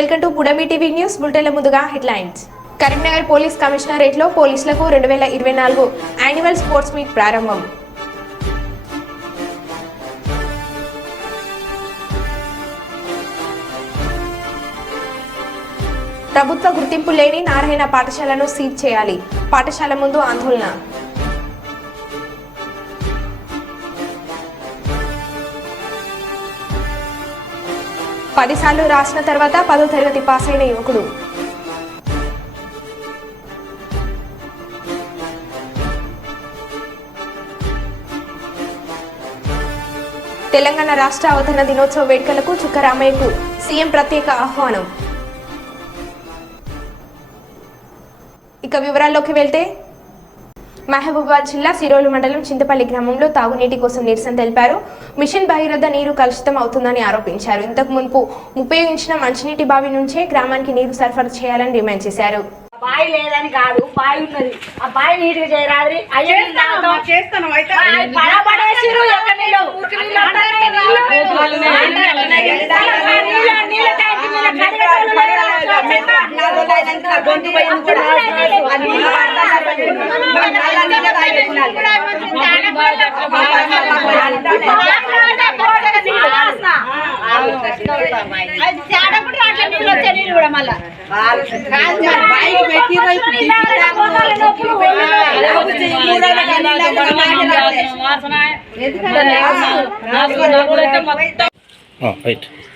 Welcome to Pudami TV news బులెటిన్ల ముందుగా headlines. Karimnagar police కమిషనరేట్లో పోలీసులకు రెండు వేల ఇరవై నాలుగు యాన్యువల్ స్పోర్ట్స్ మీట్ ప్రారంభం. ప్రభుత్వ గుర్తింపు లేని నారాయణ పాఠశాలను సీజ్ చేయాలి. పాఠశాల ముందు ఆందోళన. పదిసార్లు రాసిన తర్వాత పదో తరగతి పాస్ అయిన యువకుడు. తెలంగాణ రాష్ట్ర అవతరణ దినోత్సవ వేడుకలకు చుక్కరామయ్యకు సీఎం ప్రత్యేక ఆహ్వానం. ఇక వివరాల్లోకి వెళ్తే మహబూబాబాద్ జిల్లా సిరోలు మండలం చింతపల్లి గ్రామంలో తాగునీటి కోసం నిరసన తెలిపారు. మిషన్ భగీరథ నీరు కలుషితం అవుతుందని ఆరోపించారు. ఇంతకు మునుపు ఉపయోగించిన మంచినీటి బావి నుంచే గ్రామానికి నీరు సరఫరా చేయాలని డిమాండ్ చేశారు. బావి లేదని కాదు బావి ఉన్నది. ఆ బావి నీటిగా చేయరాదు. నీళ్ళు అంటారే నీళ్ళు. నీళ్ళ- నీళ్ళ ట్యాంక్ మీద కడిగేటోళ్ళు లేరు. గొంతు పోయింది కూడా ఆ నీళ్ళు అది తేడా కూడా రావట్లేదు, నీళ్ళు వచ్చే నీళ్ళు కూడా మళ్ళా. బైక్ పెట్టిర్రు ఇప్పుడు నొప్పులు, రైట్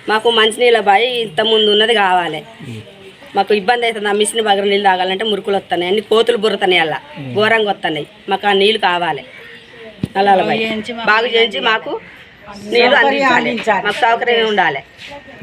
మాకు మంచినీళ్ళ బాయి ఇంత ముందు ఉన్నది కావాలి. మాకు ఇబ్బంది అవుతుంది. ఆ మిషన్ బగర నీళ్ళు తాగాలంటే మురుకులు వస్తున్నాయి. అన్ని కోతులు బుర్రతున్నాయి అలా. ఘోరంగా వస్తున్నాయి మాకు ఆ నీళ్ళు కావాలి. నల్లాల బాగు చేయించి మాకు నీళ్ళు అందించాలి. మాకు సౌకర్యం ఉండాలి.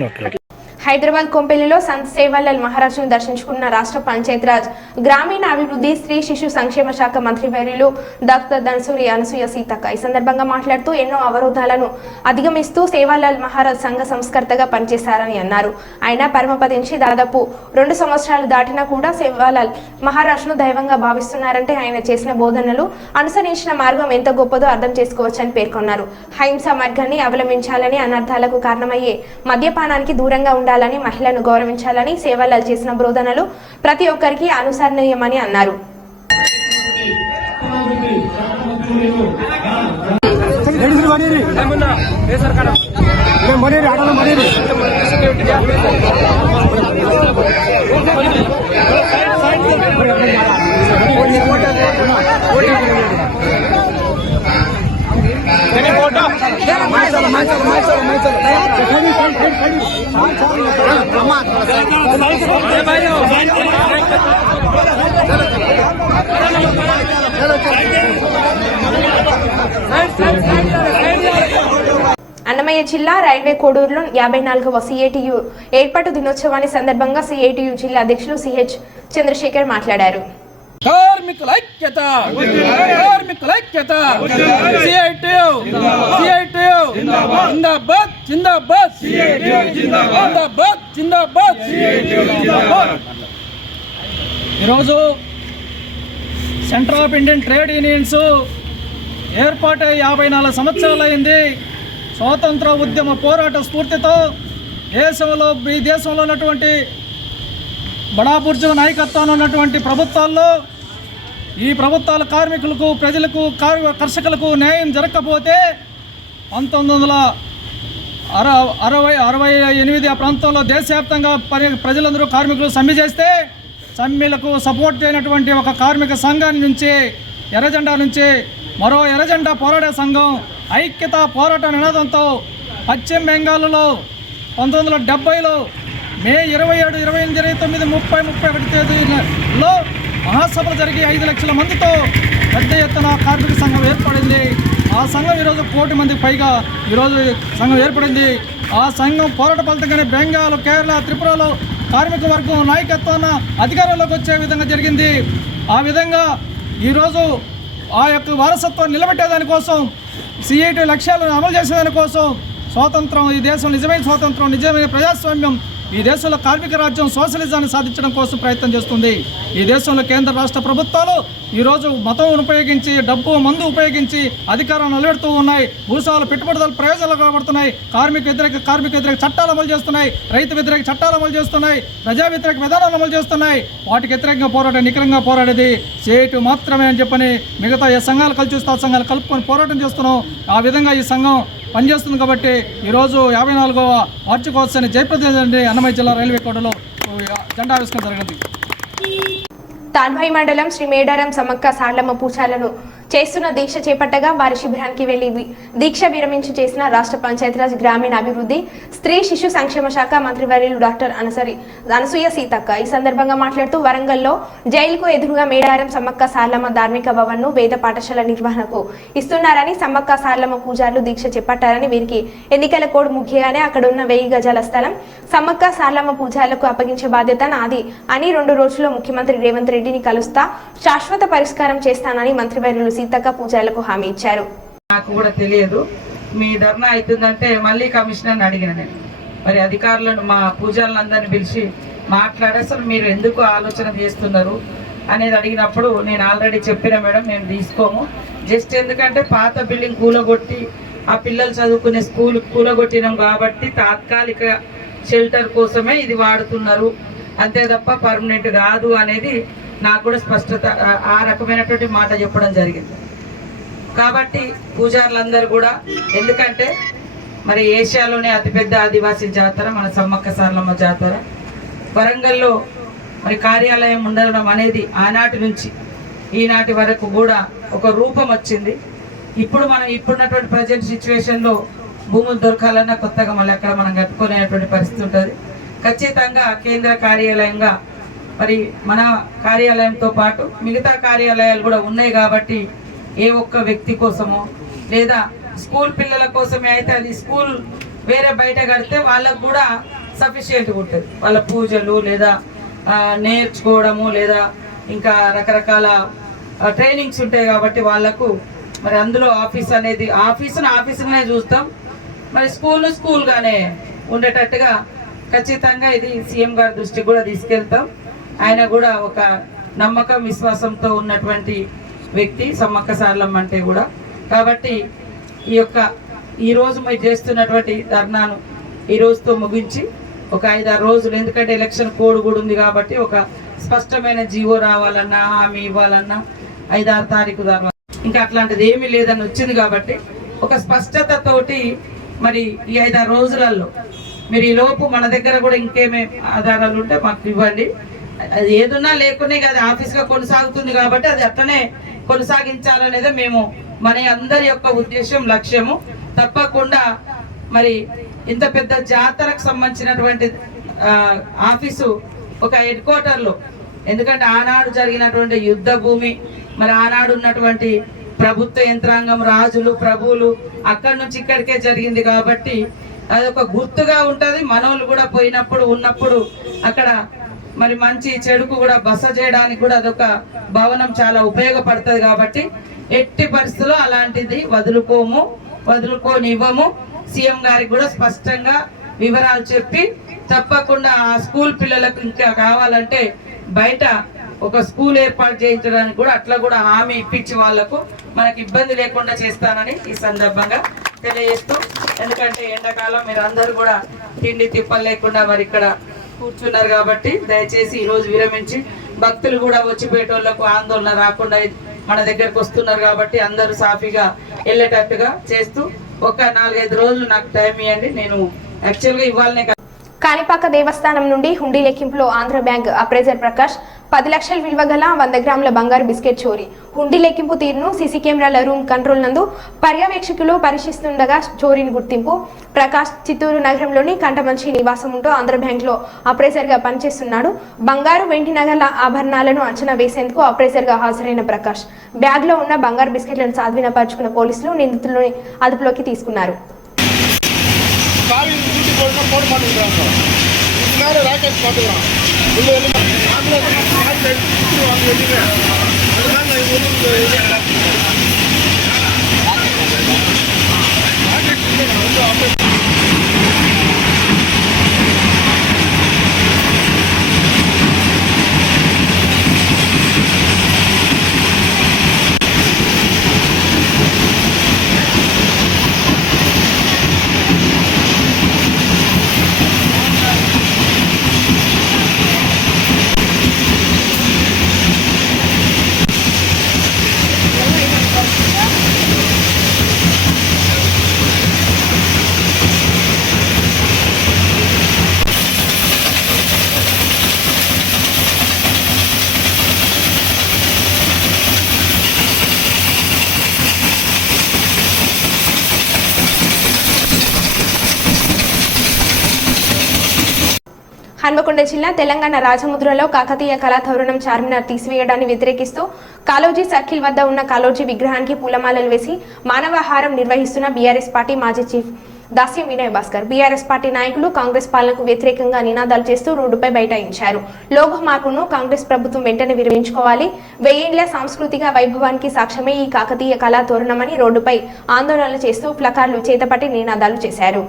ఓకే. హైదరాబాద్ కొంపెల్లిలో సంత్ సేవాలాల్ మహారాజును దర్శించుకున్న రాష్ట్ర పంచాయతీరాజ్ గ్రామీణ అభివృద్ధి స్త్రీ శిశు సంక్షేమ శాఖ మంత్రి వైర్యులు డాక్టర్ ధనసూరి అనసూయ సీతక్క. ఈ సందర్భంగా మాట్లాడుతూ ఎన్నో అవరోధాలను అధిగమిస్తూ సేవాలాల్ మహారాజ్ సంఘ సంస్కర్తగా పనిచేశారని అన్నారు. ఆయన పరమపదించి దాదాపు రెండు సంవత్సరాలు దాటినా కూడా సేవాలాల్ మహారాజ్ను దైవంగా భావిస్తున్నారంటే ఆయన చేసిన బోధనలు అనుసరించిన మార్గం ఎంత గొప్పదో అర్థం చేసుకోవచ్చని పేర్కొన్నారు. అహింస మార్గాన్ని అవలంబించాలని అనర్థాలకు కారణమయ్యే మద్యపానానికి దూరంగా ఉండాలని మహిళలను గౌరవించాలని సేవలాల్ చేసిన బోధనలు ప్రతి ఒక్కరికి అనుసరణీయమని అన్నారు. అన్నమయ్య జిల్లా రైల్వే కోడూరులో యాభై నాలుగవ సిఐటియు ఏర్పాటు దినోత్సవాన్ని సందర్భంగా సిఐటియు జిల్లా అధ్యక్షులు సిహెచ్ చంద్రశేఖర్ మాట్లాడారు. కార్మికుల ఐక్యత. కార్మికుల ఐక్యత. సిఐటియు సిఐటియు జిందాబాద్ జిందాబాద్. జిందాబాద్ జిందాబాద్. ఈరోజు centre of Indian trade unions ఏర్పాటు యాభై నాలుగు సంవత్సరాలైంది. స్వాతంత్ర ఉద్యమ పోరాట స్ఫూర్తితో దేశంలో ఈ దేశంలో ఉన్నటువంటి బడాబుర్జు నాయకత్వంలో ఉన్నటువంటి ప్రభుత్వాల్లో ఈ ప్రభుత్వాల కార్మికులకు ప్రజలకు కార్ కర్షకులకు న్యాయం జరగకపోతే పంతొమ్మిది వందల అర అరవై అరవై ఎనిమిది ఆ ప్రాంతంలో దేశవ్యాప్తంగా పని ప్రజలందరూ కార్మికులు సమ్మె చేస్తే సమ్మెలకు సపోర్ట్ చేయనటువంటి ఒక కార్మిక సంఘాన్ని నుంచి ఎర్రజెండా నుంచి మరో ఎర్రజెండా పోరాట సంఘం ఐక్యత పోరాట నినాదంతో పశ్చిమ బెంగాల్లో పంతొమ్మిది వందల డెబ్బైలో మే ఇరవై ఏడు ఇరవై ఎనిమిది ఇరవై తొమ్మిది ముప్పై ముప్పై ఒకటి తేదీలో మహాసభలు జరిగి ఐదు లక్షల మందితో పెద్ద ఎత్తున కార్మిక సంఘం ఏర్పడింది. ఆ సంఘం ఈరోజు కోటి మందికి పైగా ఈరోజు సంఘం ఏర్పడింది. ఆ సంఘం పోరాట ఫలితంగానే బెంగాల్ కేరళ త్రిపురలో కార్మిక వర్గం నాయకత్వాన అధికారంలోకి వచ్చే విధంగా జరిగింది. ఆ విధంగా ఈరోజు ఆ యొక్క వారసత్వం నిలబెట్టేదానికోసం సిఐటి లక్ష్యాలను అమలు చేసేదానికోసం స్వాతంత్రం ఈ దేశం నిజమైన స్వాతంత్రం నిజమైన ప్రజాస్వామ్యం ఈ దేశంలో కార్మిక రాజ్యం సోషలిజాన్ని సాధించడం కోసం ప్రయత్నం చేస్తుంది. ఈ దేశంలో కేంద్ర రాష్ట్ర ప్రభుత్వాలు ఈరోజు మతం ఉపయోగించి డబ్బు మందు ఉపయోగించి అధికారం నిలబెడుతూ ఉన్నాయి. భూసాలు పెట్టుబడుదల ప్రయోజనాలు కాబడుతున్నాయి కార్మిక వ్యతిరేక కార్మిక వ్యతిరేక చట్టాలు అమలు చేస్తున్నాయి. రైతు వ్యతిరేక చట్టాలు అమలు చేస్తున్నాయి. ప్రజా వ్యతిరేక విధానాలు అమలు చేస్తున్నాయి. వాటికి వ్యతిరేకంగా పోరాడే నికరంగా పోరాడేది సేటు మాత్రమే అని చెప్పని మిగతా ఏ సంఘాలు కలిసి ఆ సంఘాలు కలుపుకొని పోరాటం చేస్తున్నాం. ఆ విధంగా ఈ సంఘం పనిచేస్తుంది కాబట్టి ఈరోజు యాభై నాలుగవ వార్షికోత్సవాన్ని జయప్రద అన్నమయ్య జిల్లా రైల్వే కోటలో జెండా ఆవిష్కరణ జరిగింది తాన్భాయి మండలం శ్రీ మేడారం సమక్క సార్లమ్మ పూజాలను చేస్తున్న దీక్ష చేపట్టగా వారి శిబిరానికి వెళ్ళి దీక్ష విరమించి చేసిన రాష్ట్ర పంచాయతీరాజ్ గ్రామీణ అభివృద్ధి స్త్రీ శిశు సంక్షేమ శాఖ మంత్రివర్యులు డాక్టర్ అనసరి అనసూయ సీతక్క ఈ సందర్భంగా మాట్లాడుతూ వరంగల్లో జైలుకు ఎదురుగా మేడారం సమ్మక్క సార్లమ్మ ధార్మిక భవన్ను వేద పాఠశాల నిర్వహణకు ఇస్తున్నారని సమ్మక్క సార్లమ్మ పూజారులు దీక్ష చేపట్టారని వీరికి ఎన్నికల కోడ్ ముఖ్యంగానే అక్కడ ఉన్న వెయ్యి గజాల స్థలం సమ్మక్క సార్లమ్మ పూజారులకు అప్పగించే బాధ్యత నాది అని రెండు రోజుల్లో ముఖ్యమంత్రి రేవంత్ రెడ్డిని కలుస్తా శాశ్వత పరిష్కారం చేస్తానని మంత్రివర్యులు సీతక్క పూజలకు హామీ ఇచ్చారు. నాకు కూడా తెలియదు. మీ ధర్నా అవుతుందంటే మళ్ళీ కమిషనర్ని అడిగిన నేను. మరి అధికారులను మా పూజారులందరినీ పిలిచి మాట్లాడి అసలు మీరు ఎందుకు ఆలోచన చేస్తున్నారు అనేది అడిగినప్పుడు నేను ఆల్రెడీ చెప్పిన మేడం మేము తీసుకోము. జస్ట్ ఎందుకంటే పాత బిల్డింగ్ కూలగొట్టి ఆ పిల్లలు చదువుకునే స్కూల్ కూలగొట్టినాం కాబట్టి తాత్కాలిక షెల్టర్ కోసమే ఇది వాడుతున్నారు. అంతే తప్ప పర్మనెంట్ కాదు అనేది నాకు కూడా స్పష్టత ఆ- రకమైనటువంటి మాట చెప్పడం జరిగింది. కాబట్టి పూజారులందరూ కూడా ఎందుకంటే మరి ఏషియాలోనే అతిపెద్ద ఆదివాసీ జాతర మన సమ్మక్క సార్లమ్మ జాతర. వరంగల్లో మరి కార్యాలయం ఉండడం అనేది ఆనాటి నుంచి ఈనాటి వరకు కూడా ఒక రూపం వచ్చింది. ఇప్పుడు మనం ఇప్పుడున్నటువంటి ప్రజెంట్ సిచ్యువేషన్లో భూములు దొరకాలన్నా కొత్తగా మళ్ళీ అక్కడ మనం కట్టుకునేటువంటి పరిస్థితి ఉంటుంది. ఖచ్చితంగా కేంద్ర కార్యాలయంగా మరి మన కార్యాలయంతో పాటు మిగతా కార్యాలయాలు కూడా ఉన్నాయి కాబట్టి ఏ ఒక్క వ్యక్తి కోసమో లేదా స్కూల్ పిల్లల కోసమే అయితే అది స్కూల్ వేరే బయట కడితే వాళ్ళకు కూడా సఫిషియెంట్గా ఉంటుంది. వాళ్ళ పూజలు లేదా నేర్చుకోవడము లేదా ఇంకా రకరకాల ట్రైనింగ్స్ ఉంటాయి కాబట్టి వాళ్ళకు మరి అందులో ఆఫీస్ అనేది ఆఫీసును ఆఫీసుగానే చూస్తాం. మరి స్కూల్ స్కూల్గానే ఉండేటట్టుగా ఖచ్చితంగా ఇది సీఎం గారి దృష్టికి కూడా తీసుకెళ్తాం. ఆయన కూడా ఒక నమ్మకం విశ్వాసంతో ఉన్నటువంటి వ్యక్తి సమ్మక్క సారలమ్మ అంటే కూడా. కాబట్టి ఈ యొక్క ఈ రోజు మీరు చేస్తున్నటువంటి ధర్నాను ఈ రోజుతో ముగించి ఒక ఐదారు రోజులు. ఎందుకంటే ఎలక్షన్ కోడ్ కూడా ఉంది కాబట్టి ఒక స్పష్టమైన జీవో రావాలన్నా హామీ ఇవ్వాలన్నా ఐదారు తారీఖు తర్వాత. ఇంకా అట్లాంటిది ఏమీ లేదని వచ్చింది కాబట్టి ఒక స్పష్టతతోటి మరి ఈ ఐదారు రోజులలో మీరు ఈ లోపు మన దగ్గర కూడా ఇంకేమే ఆధారాలు ఉంటే మాకు ఇవ్వండి. అది ఏదున్నా లేకునే అది ఆఫీస్గా కొనసాగుతుంది కాబట్టి అది అట్లనే కొనసాగించాలనేదే మేము మన అందరి యొక్క ఉద్దేశం లక్ష్యము. తప్పకుండా మరి ఇంత పెద్ద జాతరకు సంబంధించినటువంటి ఆఫీసు ఒక హెడ్ క్వార్టర్లో. ఎందుకంటే ఆనాడు జరిగినటువంటి యుద్ధ భూమి మరి ఆనాడు ఉన్నటువంటి ప్రభుత్వ యంత్రాంగం రాజులు ప్రభువులు అక్కడి నుంచి ఇక్కడికే జరిగింది కాబట్టి అది ఒక గుర్తుగా ఉంటుంది. మనోళ్ళు కూడా పోయినప్పుడు ఉన్నప్పుడు అక్కడ మరి మంచి చెడుకు కూడా బస చేయడానికి కూడా అదొక భవనం చాలా ఉపయోగపడుతుంది కాబట్టి ఎట్టి పరిస్థితుల్లో అలాంటిది వదులుకోము వదులుకోనివ్వము. సీఎం గారికి కూడా స్పష్టంగా వివరాలు చెప్పి తప్పకుండా ఆ స్కూల్ పిల్లలకు ఇంకా కావాలంటే బయట ఒక స్కూల్ ఏర్పాటు చేయించడానికి కూడా అట్లా కూడా హామీ ఇప్పించి వాళ్ళకు మనకి ఇబ్బంది లేకుండా చేస్తానని ఈ సందర్భంగా తెలియజేస్తూ ఎందుకంటే ఎండాకాలం మీరు అందరూ కూడా తిండి తిప్పలు లేకుండా మరి ఇక్కడ కూర్చున్నారు కాబట్టి దయచేసి ఈ రోజు విరమించి భక్తులు కూడా వచ్చిపోయేటోళ్ళకు ఆందోళన రాకుండా మన దగ్గరకు వస్తున్నారు కాబట్టి అందరూ సాఫీగా వెళ్ళేటట్టుగా చేస్తూ ఒక నాలుగైదు రోజులు నాకు టైం ఇవ్వండి. నేను యాక్చువల్గా ఇవ్వాలనే కాణిపాక దేవస్థానం నుండి హుండీ లెక్కింపులో ఆంధ్ర బ్యాంక్ అప్రైజర్ ప్రకాష్ పది లక్షల విలువ గల వంద గ్రాముల బంగారు బిస్కెట్ చోరీ. హుండీ లెక్కింపు తీరును సీసీ కెమెరాల రూమ్ కంట్రోల్ నందు పర్యవేక్షకులు పరీక్షిస్తుండగా చోరీని గుర్తింపు. ప్రకాష్ చిత్తూరు నగరంలోని కంటమంచి నివాసం ఉంటూ ఆంధ్ర బ్యాంక్లో అప్రైజర్గా పనిచేస్తున్నాడు. బంగారు వెండి నగల ఆభరణాలను అంచనా వేసేందుకు అప్రైజర్గా హాజరైన ప్రకాష్. బ్యాగ్లో ఉన్న బంగారు బిస్కెట్లను సాధీనపరుచుకున్న పోలీసులు నిందితులను అదుపులోకి తీసుకున్నారు. போட்டு மாட்டுக்கிறாங்க இது மேலே ராக்கெட் மாட்டுக்கிறான் உள்ளே வெளியே வாங்கி வச்சுட்டு அதனால நான் வந்து ராக்கெட் வந்து హన్మకొండ జిల్లా తెలంగాణ రాజముద్రలో కాకతీయ కళాతోరణం చార్మినార్ తీసివేయడాన్ని వ్యతిరేకిస్తూ కాలోజీ సర్కిల్ వద్ద ఉన్న కాలోజీ విగ్రహానికి పూలమాలలు వేసి మానవాహారం నిర్వహిస్తున్న బీఆర్ఎస్ పార్టీ మాజీ chief Dasyam Vinay Bhaskar. BRS party నాయకులు కాంగ్రెస్ పాలనకు వ్యతిరేకంగా నినాదాలు చేస్తూ రోడ్డుపై బైఠాయించారు. లోగో మార్పును కాంగ్రెస్ ప్రభుత్వం వెంటనే విరమించుకోవాలి. వెయ్యేళ్ళ సాంస్కృతిక వైభవానికి సాక్ష్యమే ఈ కాకతీయ కళా తోరణమని రోడ్డుపై ఆందోళనలు చేస్తూ ప్లకార్లు చేతపట్టి నినాదాలు చేశారు.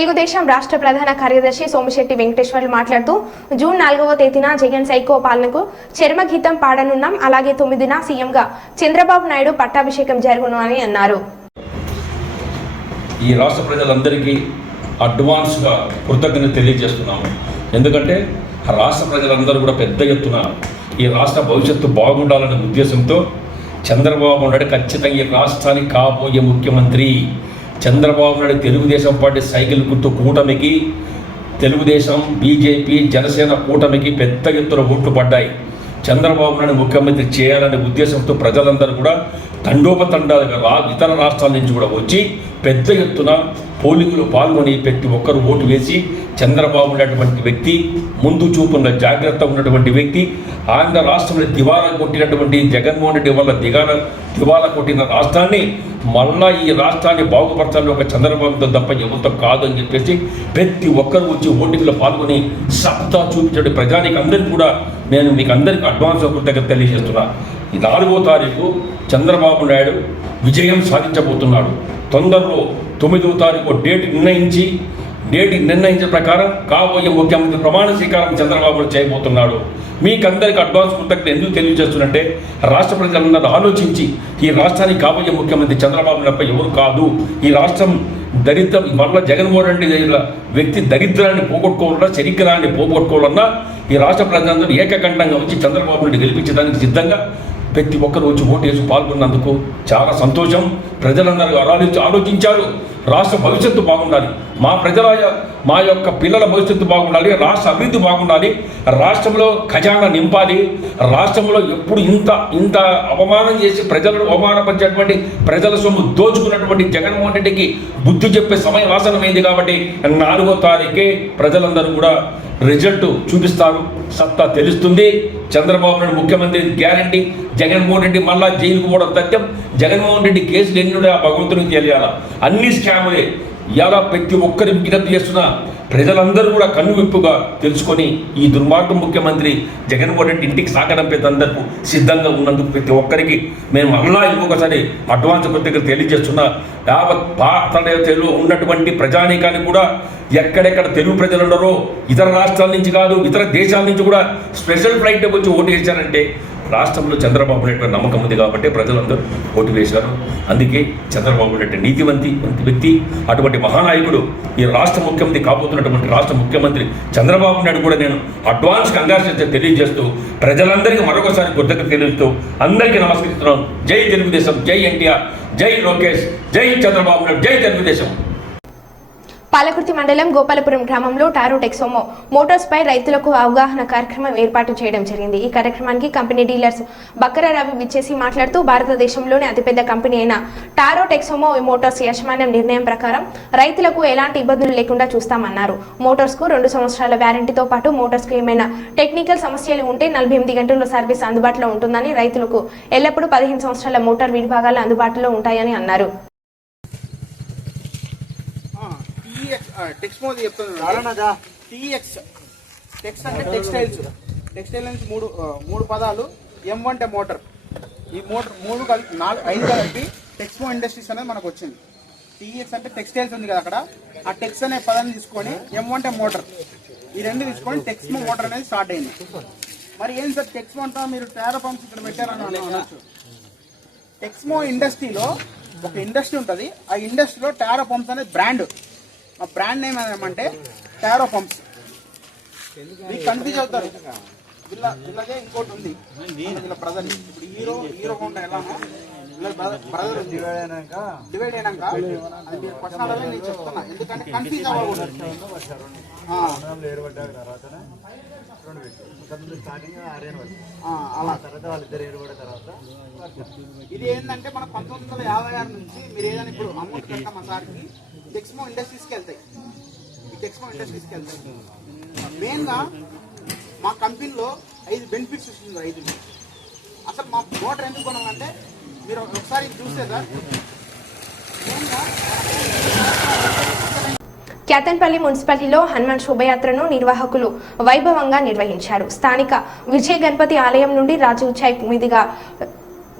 తెలుగుదేశం రాష్ట్ర ప్రధాన కార్యదర్శి సోమిశెట్టి వెంకటేశ్వర్లు మాట్లాడుతూ జూన్ నాలుగవ తేదీన జగన్ సైకో పాలనకు చర్మగీతం పాడనున్నాం. అలాగే తొమ్మిదిన సీఎంగా చంద్రబాబు నాయుడు పట్టాభిషేకం జరుగును అని అన్నారు. ఈ రాష్ట్ర ప్రజలందరికీ అడ్వాన్స్గా కృతజ్ఞత తెలియజేస్తున్నాము. ఎందుకంటే రాష్ట్ర ప్రజలందరూ కూడా పెద్ద ఎత్తున ఈ రాష్ట్ర భవిష్యత్తు బాగుండాలనే ఉద్దేశంతో చంద్రబాబు నాయుడు ఖచ్చితంగా ఈ రాష్ట్రానికి కాబోయే ముఖ్యమంత్రి. చంద్రబాబు నాయుడు తెలుగుదేశం పార్టీ సైకిల్ గుర్తు కూటమికి తెలుగుదేశం బీజేపీ జనసేన కూటమికి పెద్ద ఎత్తున ఓట్లు పడ్డాయి. చంద్రబాబు నాయుడు ముఖ్యమంత్రి చేయాలనే ఉద్దేశంతో ప్రజలందరూ కూడా తండోపతండాలుగా రా ఇతర రాష్ట్రాల నుంచి కూడా వచ్చి పెద్ద ఎత్తున పోలింగ్లో పాల్గొని ప్రతి ఒక్కరు ఓటు వేసి చంద్రబాబు ఉన్నటువంటి వ్యక్తి ముందు చూపున్న జాగ్రత్త ఉన్నటువంటి వ్యక్తి ఆంధ్ర రాష్ట్రంలో దివాలా కొట్టినటువంటి జగన్మోహన్ రెడ్డి వల్ల దిగాల దివాలా కొట్టిన రాష్ట్రాన్ని మళ్ళా ఈ రాష్ట్రాన్ని బాగుపరచాలని ఒక చంద్రబాబుతో తప్ప ఎవరితో కాదు అని చెప్పేసి ప్రతి ఒక్కరు వచ్చి ఓటింగ్లో పాల్గొని సత్తా చూపించే ప్రజానికి అందరికీ కూడా నేను మీకు అందరికీ అడ్వాన్స్ కృతజ్ఞత తెలియజేస్తున్నా. ఈ నాలుగో తారీఖు చంద్రబాబు నాయుడు విజయం సాధించబోతున్నాడు. తొందరలో తొమ్మిదవ తారీఖు డేట్ నిర్ణయించి డేట్ నిర్ణయించిన ప్రకారం కాబోయే ముఖ్యమంత్రి ప్రమాణ స్వీకారం చంద్రబాబు చేయబోతున్నాడు. మీకందరికి అడ్వాన్స్ కృతజ్ఞత ఎందుకు తెలియజేస్తున్నట్టే రాష్ట్ర ప్రజలందరూ ఆలోచించి ఈ రాష్ట్రానికి కాబోయే ముఖ్యమంత్రి చంద్రబాబు నాయుడు ఎవరు కాదు. ఈ రాష్ట్రం దరిద్రం మరల జగన్మోహన్ రెడ్డి వ్యక్తి దరిద్రాన్ని పోగొట్టుకోవాలన్నా చరిత్రాన్ని పోగొట్టుకోవాలన్నా ఈ రాష్ట్ర ప్రజలందరూ ఏకకంఠంగా వచ్చి చంద్రబాబు నాయుడు గెలిపించడానికి సిద్ధంగా ప్రతి ఒక్కరు వచ్చి ఓటు వేసి పాల్గొన్నందుకు చాలా సంతోషం. ప్రజలందరూ ఆలోచి ఆలోచించారు రాష్ట్ర భవిష్యత్తు బాగుండాలి. మా ప్రజల మా యొక్క పిల్లల భవిష్యత్తు బాగుండాలి రాష్ట్ర అభివృద్ధి బాగుండాలి రాష్ట్రంలో ఖజానా నింపాలి రాష్ట్రంలో ఎప్పుడు ఇంత ఇంత అవమానం చేసి ప్రజలను అవమానపరిచేటువంటి ప్రజల సొమ్ము దోచుకున్నటువంటి జగన్మోహన్ రెడ్డికి బుద్ధి చెప్పే సమయం ఆసనమైంది కాబట్టి నాలుగో తారీఖే ప్రజలందరూ కూడా రిజల్ట్ చూపిస్తారు. సత్తా తెలుస్తుంది. చంద్రబాబు నాయుడు ముఖ్యమంత్రి గ్యారంటీ. జగన్మోహన్ రెడ్డి మళ్ళా జైలుకు పోవడం సత్యం. జగన్మోహన్ రెడ్డి కేసులు ఎన్ని ఆ భగవంతునికి తెలియాల. అన్ని చేశామని ఇలా ప్రతి ఒక్కరి విజ్ఞప్తి చేస్తున్నా ప్రజలందరూ కూడా కన్నువిప్పుగా తెలుసుకొని ఈ దుర్మార్గం ముఖ్యమంత్రి జగన్మోహన్ రెడ్డి ఇంటికి సాగడంపేందుకు సిద్ధంగా ఉన్నందుకు ప్రతి ఒక్కరికి మేము మళ్ళా ఇంకొకసారి అడ్వాన్స్ కృతజ్ఞత తెలియజేస్తున్నా యావత్ భారతదేశంలో ఉన్నటువంటి ప్రజానీకాన్ని కూడా ఎక్కడెక్కడ తెలుగు ప్రజలు ఉన్నారో ఇతర రాష్ట్రాల నుంచి కాదు ఇతర దేశాల నుంచి కూడా స్పెషల్ ఫ్లైట్ వచ్చి ఓటు వేశారంటే రాష్ట్రంలో చంద్రబాబు నాయుడు నమ్మకం ఉంది కాబట్టి ప్రజలందరూ ఓటు వేశారు. అందుకే చంద్రబాబు నాయుడు నీతివంతి వంటి వ్యక్తి అటువంటి మహానాయకుడు ఈ రాష్ట్ర ముఖ్యమంత్రి కాబోతున్నటువంటి రాష్ట్ర ముఖ్యమంత్రి చంద్రబాబు నాయుడు కూడా నేను అడ్వాన్స్ కంగ్రాచులేషన్ తెలియజేస్తూ ప్రజలందరికీ మరొకసారి కృతజ్ఞత తెలియజేస్తూ అందరికీ నమస్కరిస్తున్నాను. జై తెలుగుదేశం జై ఎన్టీఆర్ జై లోకేష్ జై చంద్రబాబు నాయుడు జై తెలుగుదేశం. పాలకుర్తి మండలం గోపాలపురం గ్రామంలో టారో టెక్సోమో మోటార్స్ పై రైతులకు అవగాహన కార్యక్రమం ఏర్పాటు చేయడం జరిగింది. ఈ కార్యక్రమానికి కంపెనీ డీలర్స్ బక్కర రవి విచ్చేసి మాట్లాడుతూ భారతదేశంలోనే అతిపెద్ద కంపెనీ అయిన టారో టెక్సోమో మోటార్స్ యాజమాన్యం నిర్ణయం ప్రకారం రైతులకు ఎలాంటి ఇబ్బందులు లేకుండా చూస్తామన్నారు. మోటార్స్కు రెండు సంవత్సరాల వ్యారంటీతో పాటు మోటార్స్కు ఏమైనా టెక్నికల్ సమస్యలు ఉంటే నలభై ఎనిమిది గంటల సర్వీస్ అందుబాటులో ఉంటుందని రైతులకు ఎల్లప్పుడూ పదిహేను సంవత్సరాల మోటార్ విడిభాగాలు అందుబాటులో ఉంటాయని అన్నారు. టీఎక్స్ టెక్స్ మోది చెప్తున్నాను టీఎక్స్ టెక్స్ అంటే టెక్స్టైల్స్ టెక్స్టైల్ నుంచి మూడు మూడు పదాలు. ఎం అంటే మోటార్ ఈ మోటార్ మూడు కలిపి నాలుగు ఐదు కలిపి టెక్స్మో ఇండస్ట్రీస్ అనేది మనకు వచ్చింది. టీఎక్స్ అంటే టెక్స్టైల్స్ ఉంది కదా అక్కడ. ఆ టెక్స్ అనే పదాన్ని తీసుకొని ఎం అంటే మోటార్ ఈ రెండు తీసుకొని టెక్స్మో మోటార్ అనేది స్టార్ట్ అయింది. మరి ఏం సార్ టెక్స్మో అంతా మీరు టైర్ పంప్స్ ఇక్కడ పెట్టారని టెక్స్మో ఇండస్ట్రీలో ఒక ఇండస్ట్రీ ఉంటుంది. ఆ ఇండస్ట్రీలో టారో పంప్స్ అనేది బ్రాండ్ ఆ బ్రాండ్ నేమ్ ఏమంటే టారో పంప్స్. మీకు కన్ఫ్యూజ్ అవుతారు. వీళ్ళ వీళ్ళదే ఇంకోటి ఉంది. వీళ్ళ బ్రదర్ ఇప్పుడు హీరో హీరో హోండా ఎలానో బ్రదర్ డివైడ్ అయినాక డివైడ్ అయినాక అది మీరు అడగలేదు నేను చెప్తున్నా. ఎందుకంటే కన్ఫ్యూజ్ అవ్వకూడదు. ఇది ఏంటంటే మన పంతొమ్మిది వందల యాభై ఆరు నుంచి మీరు ఏదైనా ఇప్పుడు అమౌంట్ కట్టాం మా సార్కి. టెక్స్మో ఇండస్ట్రీస్కి వెళ్తాయి. ఈ టెక్స్మో ఇండస్ట్రీస్కి వెళ్తాయి. మెయిన్గా మా కంపెనీలో ఐదు బెనిఫిట్స్ వస్తుంది ఐదు. అసలు మా మోటార్ ఎందుకు కొనాలంటే మీరు ఒకసారి చూస్తే సార్ మెయిన్గా క్యాతన్పల్లి మున్సిపాలిటీలో హనుమాన్ శోభయాత్రను నిర్వాహకులు వైభవంగా నిర్వహించారు. స్థానిక విజయ గణపతి ఆలయం నుండి రాజీవ్ చైక్ మీదుగా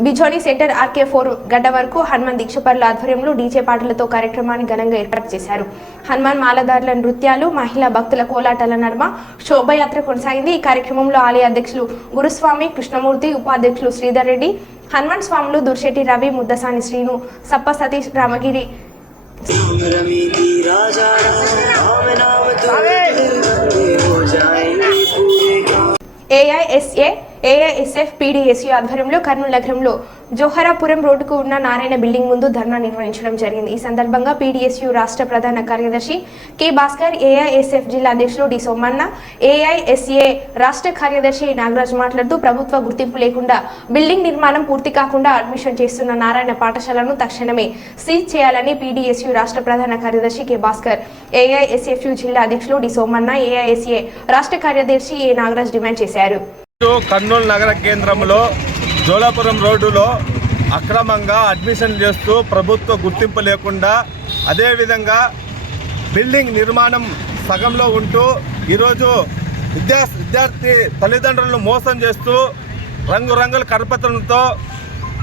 బిజోని సెంటర్ ఆర్కే ఫోర్ గడ్డ వరకు హనుమాన్ దీక్షపరుల ఆధ్వర్యంలో డీజే పాటలతో కార్యక్రమాన్ని ఘనంగా ఏర్పాటు చేశారు. హనుమాన్ మాలదారుల నృత్యాలు మహిళా భక్తుల కోలాటాల నడుమ శోభయాత్ర కొనసాగింది. ఈ కార్యక్రమంలో ఆలయ అధ్యక్షులు గురుస్వామి కృష్ణమూర్తి ఉపాధ్యక్షులు శ్రీధర్ రెడ్డి హనుమాన్ స్వాములు Dursetti Ravi Muddasani Srinu Sappa Satish Ramagiri. AISA AISF PDSU ఆధ్వర్యంలో కర్నూలు నగరంలో జోహరాపురం రోడ్డుకు ఉన్న నారాయణ బిల్డింగ్ ముందు ధర్నా నిర్వహించడం జరిగింది. ఈ సందర్భంగా పీడీఎస్యూ రాష్ట్ర ప్రధాన కార్యదర్శి కె భాస్కర్ ఏఐఎస్ఎఫ్ జిల్లా అధ్యక్షులు డి సోమన్న ఏఐఎస్ఏ రాష్ట్ర కార్యదర్శి నాగరాజ్ మాట్లాడుతూ ప్రభుత్వ గుర్తింపు లేకుండా బిల్డింగ్ నిర్మాణం పూర్తి కాకుండా అడ్మిషన్ చేస్తున్న నారాయణ పాఠశాలను తక్షణమే సీజ్ చేయాలని పీడీఎస్యూ రాష్ట్ర ప్రధాన కార్యదర్శి కె భాస్కర్ ఏఐఎస్ఎఫ్యూ జిల్లా అధ్యక్షులు డి సోమన్న ఏఐఎస్ఏ రాష్ట్ర కార్యదర్శి ఏ నాగరాజ్ డిమాండ్ చేశారు. కర్నూలు నగర కేంద్రంలో జోలాపురం రోడ్డులో అక్రమంగా అడ్మిషన్ చేస్తూ ప్రభుత్వ గుర్తింపు లేకుండా అదేవిధంగా బిల్డింగ్ నిర్మాణం సగంలో ఉంటూ ఈరోజు విద్యా విద్యార్థి తల్లిదండ్రులను మోసం చేస్తూ రంగురంగుల కరపత్రంతో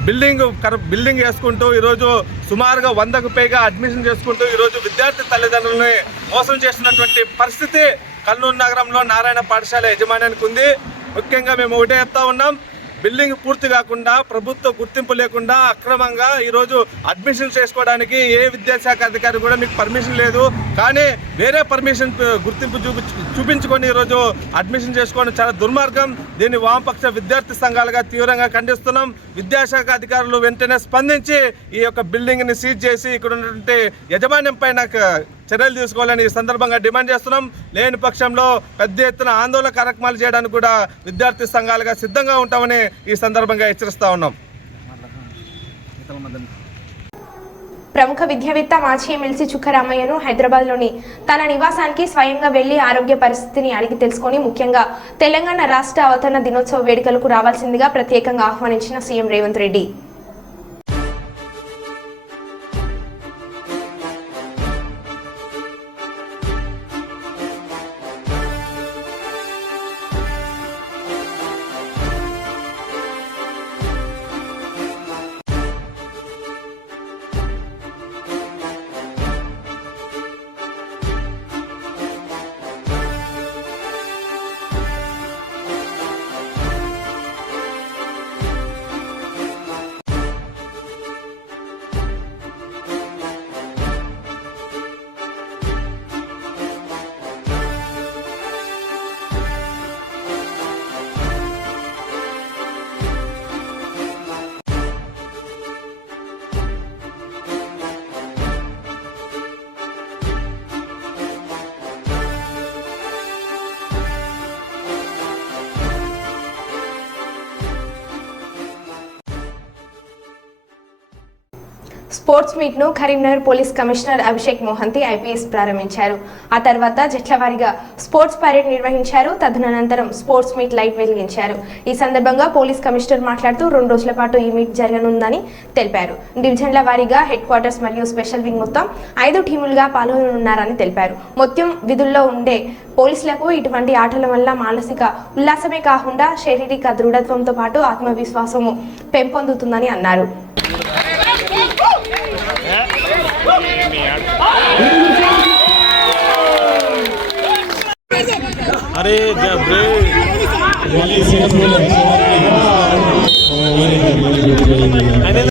బిల్డింగ్ కర బిల్డింగ్ వేసుకుంటూ ఈరోజు సుమారుగా వందకు పైగా అడ్మిషన్ చేసుకుంటూ ఈరోజు విద్యార్థి తల్లిదండ్రులని మోసం చేసినటువంటి పరిస్థితి కర్నూలు నగరంలో నారాయణ పాఠశాల యజమాన్యానికి ఉంది. ముఖ్యంగా మేము ఒకటే చెప్తా ఉన్నాం. బిల్డింగ్ పూర్తి కాకుండా ప్రభుత్వ గుర్తింపు లేకుండా అక్రమంగా ఈరోజు అడ్మిషన్ చేసుకోవడానికి ఏ విద్యాశాఖ అధికారి కూడా మీకు పర్మిషన్ లేదు. కానీ వేరే పర్మిషన్ గుర్తింపు చూపి చూపించుకొని ఈరోజు అడ్మిషన్ చేసుకోవడం చాలా దుర్మార్గం. దీన్ని వామపక్ష విద్యార్థి సంఘాలుగా తీవ్రంగా ఖండిస్తున్నాం. విద్యాశాఖ అధికారులు వెంటనే స్పందించి ఈ యొక్క బిల్డింగ్ని సీజ్ చేసి ఇక్కడ ఉన్నటువంటి యజమాన్యం పైన చర్యలు తీసుకోవాలని ఈ సందర్భంగా డిమాండ్ చేస్తున్నాం. లేని పక్షంలో పెద్ద ఎత్తున ఆందోళన కార్యక్రమాలు చేయడానికి కూడా విద్యార్థి సంఘాలుగా సిద్ధంగా ఉంటామని ఈ సందర్భంగా హెచ్చరిస్తా ఉన్నాం. ప్రముఖ విద్యావేత్త మాజీ ఎమ్మెల్సీ చుక్కరామయ్యను హైదరాబాద్లోని తన నివాసానికి స్వయంగా వెళ్ళి ఆరోగ్య పరిస్థితిని అడిగి తెలుసుకొని ముఖ్యంగా తెలంగాణ రాష్ట్ర అవతరణ దినోత్సవ వేడుకలకు రావాల్సిందిగా ప్రత్యేకంగా ఆహ్వానించిన CM Revanth Reddy. Sports మీట్ను Karimnagar police commissioner Abhishek Mohanty IPS ప్రారంభించారు. ఆ తర్వాత జట్లవారీగా స్పోర్ట్స్ పరేడ్ నిర్వహించారు. తదనంతరం స్పోర్ట్స్ మీట్ లైట్ వెలిగించారు. ఈ సందర్భంగా పోలీస్ కమిషనర్ మాట్లాడుతూ రెండు రోజుల పాటు ఈ మీట్ జరగనుందని తెలిపారు. డివిజన్ల వారీగా హెడ్ క్వార్టర్స్ మరియు స్పెషల్ వింగ్ మొత్తం ఐదు టీములుగా పాల్గొనున్నారని తెలిపారు. మొత్తం విధుల్లో ఉండే పోలీసులకు ఇటువంటి ఆటల వల్ల మానసిక ఉల్లాసమే కాకుండా శారీరక దృఢత్వంతో పాటు ఆత్మవిశ్వాసము పెంపొందుతుందని అన్నారు. अरे जब रे अरे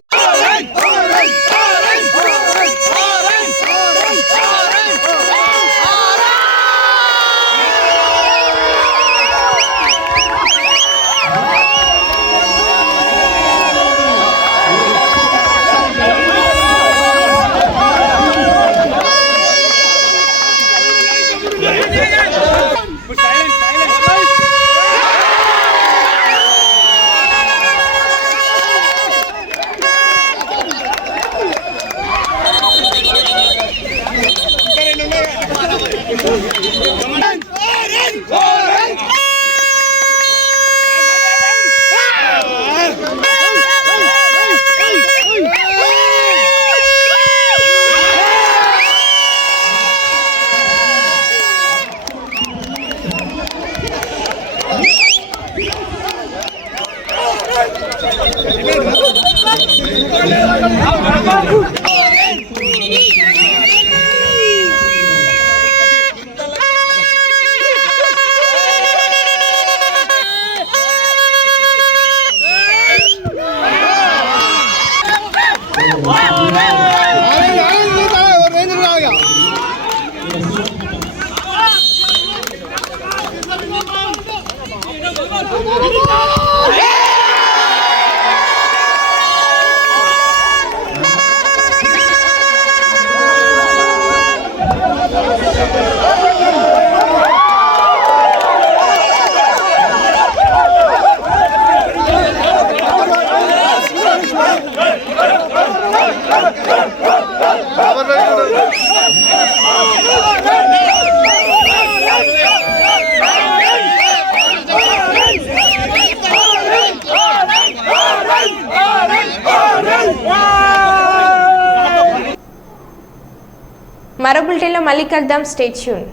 బులెటిన్లో మళ్ళీ కలుద్దాం స్టేట్ ట్యూన్